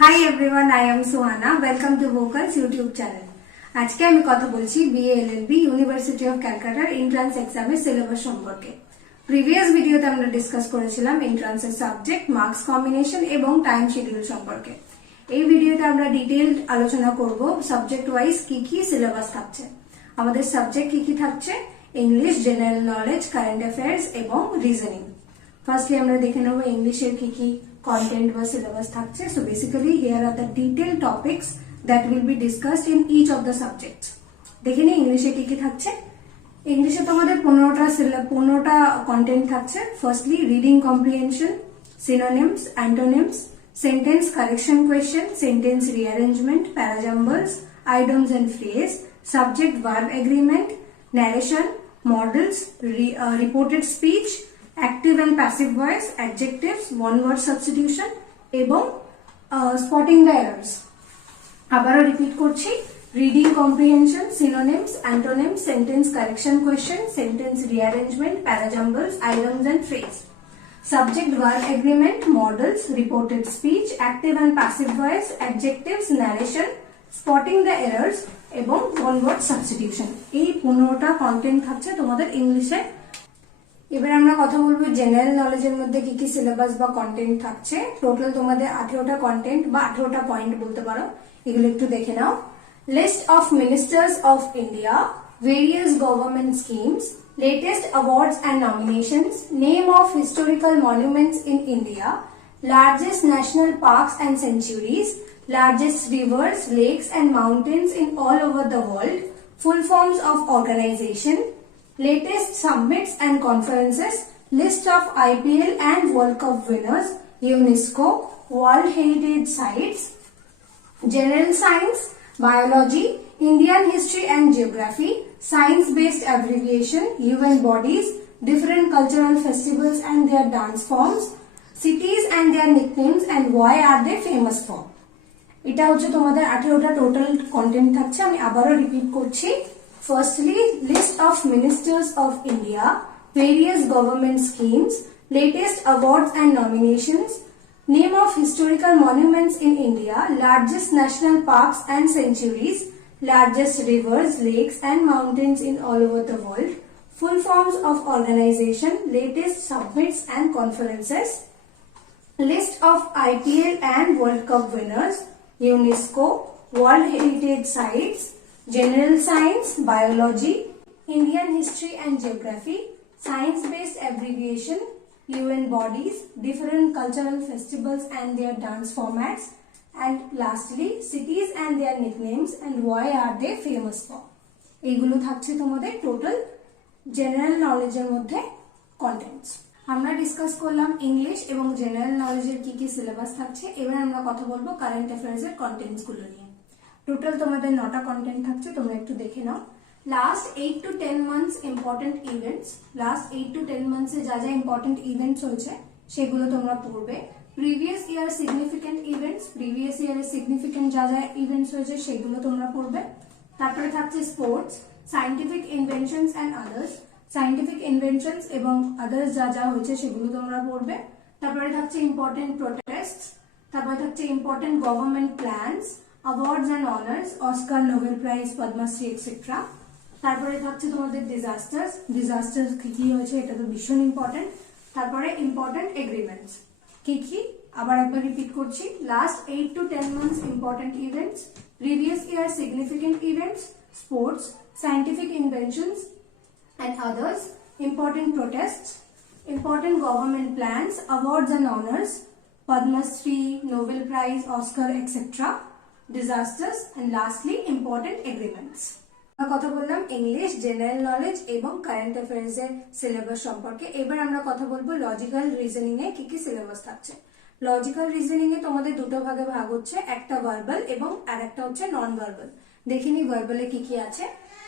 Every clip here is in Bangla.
High everyone, I am Suhana. Welcome to vocals YouTube channel. আজকে আমি কথা বলছি বিএ এলএলবি ইউনিভার্সিটি অফ ক্যালকাটার এন্ট্রান্স এক্সামের সিলেবাস সম্পর্কে। প্রিভিয়াস ভিডিওতে আমরা ডিসকাস করেছিলাম এন্ট্রান্সের সাবজেক্ট, মার্কস কম্বিনেশন এবং টাইম শিডিউল সম্পর্কে। এই ভিডিওতে আমরা ডিটেইলড আলোচনা করব সাবজেক্ট ওয়াইজ কি কি সিলেবাস থাকছে। আমাদের সাবজেক্ট কি কি থাকছে: English, general knowledge, current affairs এবং রিজনিং। ফার্স্টলি আমরা দেখে নেব ইংলিশের কি কি content বা syllabus থাকছে। So basically here are the detailed topics that will be discussed in each of the subjects. দেখে নিই ইংলিশে কি কি থাকছে। ইংলিশে তোমাদের 15টা কন্টেন্ট থাকছে। Firstly reading comprehension, synonyms, antonyms, sentence correction question, sentence rearrangement, parajumbles, idioms and phrase, subject verb agreement, narration, modals, reported speech, active and passive voice, adjectives, one word substitution এবং স্পটিং দ্য এরার্স। আবারও রিপিট করছি: reading comprehension, synonyms, antonyms, sentence correction question, sentence rearrangement, parajumbles, idioms and phrase, subject verb agreement, modals, reported speech, active and passive voice, adjectives, narration, spotting the errors এবং ওয়ান ওয়ার্ড সাবস্টিটিউশন। এই 15টা কন্টেন্ট থাকছে তোমাদের ইংলিশে। এবার আমরা কথা বলবো জেনারেল নলেজের মধ্যে কি কি সিলেবাস বা কন্টেন্ট থাকছে। টোটাল তোমাদের 18টা কন্টেন্ট বা 18টা পয়েন্ট বলতে পারো। এগুলো একটু দেখে নাও। List of ministers of India, various government schemes, latest awards and nominations, name of historical monuments in India, largest national parks and sanctuaries, largest rivers, lakes and mountains in all over the world, full forms of organization, latest summits and conferences, list of IPL and World Cup winners, UNESCO, World Heritage Sites, General Science, Biology, Indian History and Geography, Science-based abbreviation, UN bodies, different cultural festivals and their dance forms, cities and their nicknames and why are they famous for. এটা হচ্ছে তোমাদের 18টা টোটাল কন্টেন্ট থাকছে। আমি আবারও রিপিট করছি। Firstly list of ministers of India, various government schemes, latest awards and nominations, name of historical monuments in India, largest national parks and sanctuaries, largest rivers, lakes and mountains in all over the world, full forms of organization, latest summits and conferences, list of IPL and World Cup winners, UNESCO, World Heritage Sites, General Science, Biology, Indian History and Geography, Science-based abbreviation, UN bodies, different cultural festivals and their dance formats, and lastly, cities and their nicknames and why are they famous for. এইগুলো থাকছে তোমাদের টোটাল জেনারেল নলেজের মধ্যে কন্টেন্টস। আমরা ডিসকাস করলাম ইংলিশ এবং জেনারেল নলেজের কি কি সিলেবাস থাকছে। এবার আমরা কথা বলবো কারেন্ট অ্যাফেয়ার্স এর কন্টেন্টস গুলো নিয়ে। টোটাল তোমাদের 9টা কন্টেন্ট থাকছে, তোমরা একটু দেখে নাও। Last 8 to 10 months important events, last 8 to 10 months এ যা যা ইম্পর্টেন্ট ইভেন্টস হয়েছে সেগুলো তোমরা পড়বে। Previous year significant events, previous ইয়ারের সিগনিফিকেন্ট যা যা ইভেন্টস হয়েছে সেগুলো তোমরা পড়বে। তারপরে থাকছে sports, scientific inventions and others, scientific inventions এবং আদার্স যা যা হয়েছে সেগুলো তোমরা পড়বে। তারপরে থাকছে ইম্পর্টেন্ট প্রোটেস্ট, তারপরে থাকছে important government plans, awards and honours, Oscar, Nobel prize, Padmashri et cetera. তারপরে থাকছে তোমাদের ডিজাস্টার্স কি কি হয়েছে এটা তো ভীষণ ইম্পর্টেন্ট। তারপরে ইম্পর্টেন্ট এগ্রিমেন্টস কি কি, আবার একবার রিপিট করছি। Last 8 to 10 months important events, previous year significant events, sports, scientific inventions and others, important protests, important government plans, awards and honors, Padma Shri, Nobel Prize, Oscar, etc., disasters, and lastly important agreements. আমরা কথা বললাম ইংলিশ, জেনারেল নলেজ এবং কারেন্ট অ্যাফেয়ার্স এর সিলেবাস সম্পর্কে। এবার আমরা কথা বলবো লজিক্যাল রিজনিং এ কি কি সিলেবাস থাকছে। লজিক্যাল রিজনিং এ তোমাদের দুটো ভাগে ভাগ হচ্ছে, একটা ভার্বাল এবং আরেকটা হচ্ছে নন ভার্বাল। দেখিনি ভার্বালে কি কি আছে।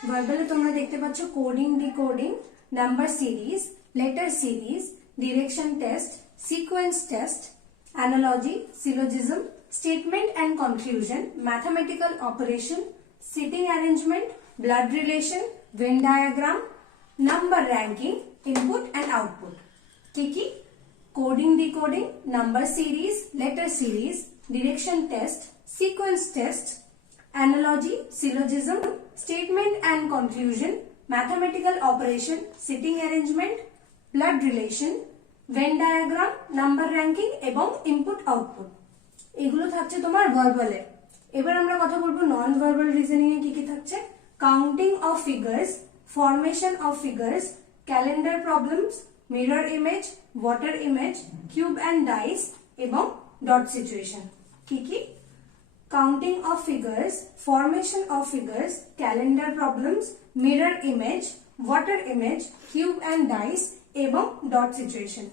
ভার্বালে তোমরা দেখতে পাচ্ছ coding, decoding, number series, letter series, direction test, sequence test, analogy, syllogism, statement and conclusion, mathematical operation, sitting arrangement, blood relation, Venn diagram, number ranking, input and output. কি কি? Coding, decoding, number series, letter series, direction test, sequence test, analogy, syllogism, statement and conclusion, mathematical operation, sitting arrangement, blood relation, Venn diagram, number ranking এবং ইনপুট আউটপুট। এগুলো থাকছে তোমার ভার্বালে। এবার আমরা কথা বলবো নন ভার্বাল রিজনিং এ কি কি থাকছে। Counting of figures, formation of figures, calendar problems, mirror image, water image, cube and dice এবং ডট সিচুয়েশন। কি কি? Counting of figures, formation of figures, calendar problems, mirror image, water image, cube and dice এবং ডট সিচুয়েশন।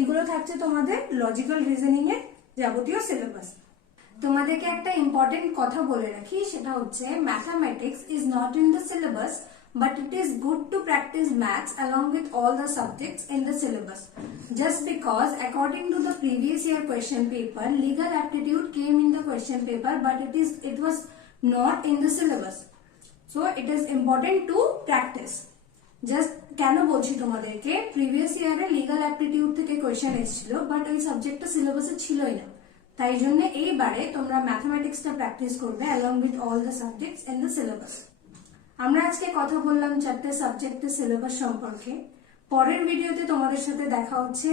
এগুলো থাকছে তোমাদের লজিক্যাল রিজনিং এর যাবতীয় সিলেবাস। তোমাদেরকে একটা ইম্পর্টেন্ট কথা বলে রাখি, সেটা হচ্ছে mathematics is not in the syllabus, but it is good to practice maths along with all the subjects in the syllabus. Just because according to the previous year question paper, legal aptitude came in the question paper, but it was not in the syllabus. So it is important to practice. Just কেন বলছি তোমাদেরকে, প্রিভিয়াস ইয়ারে লিগাল অ্যাপটিটিউড থেকে কোয়েশ্চেন এসেছিল, বাট ওই সাবজেক্টটা সিলেবাসে ছিলই না। তাই জন্য এইবারে তোমরা ম্যাথমেটিক্সটা প্র্যাকটিস করবে along with all the subjects in the syllabus. আমরা আজকে কথা বললাম 4টে সাবজেক্টের সিলেবাস সম্পর্কে। পরের ভিডিওতে তোমাদের সাথে দেখা হচ্ছে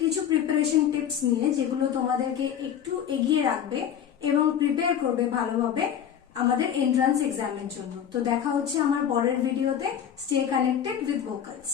কিছু প্রিপারেশন টিপস নিয়ে, যেগুলো তোমাদেরকে একটু এগিয়ে রাখবে এবং প্রিপেয়ার করবে ভালোভাবে আমাদের এন্ট্রান্স এক্সামের জন্য। তো দেখা হচ্ছে আমার পরের ভিডিওতে। Stay connected with vocals.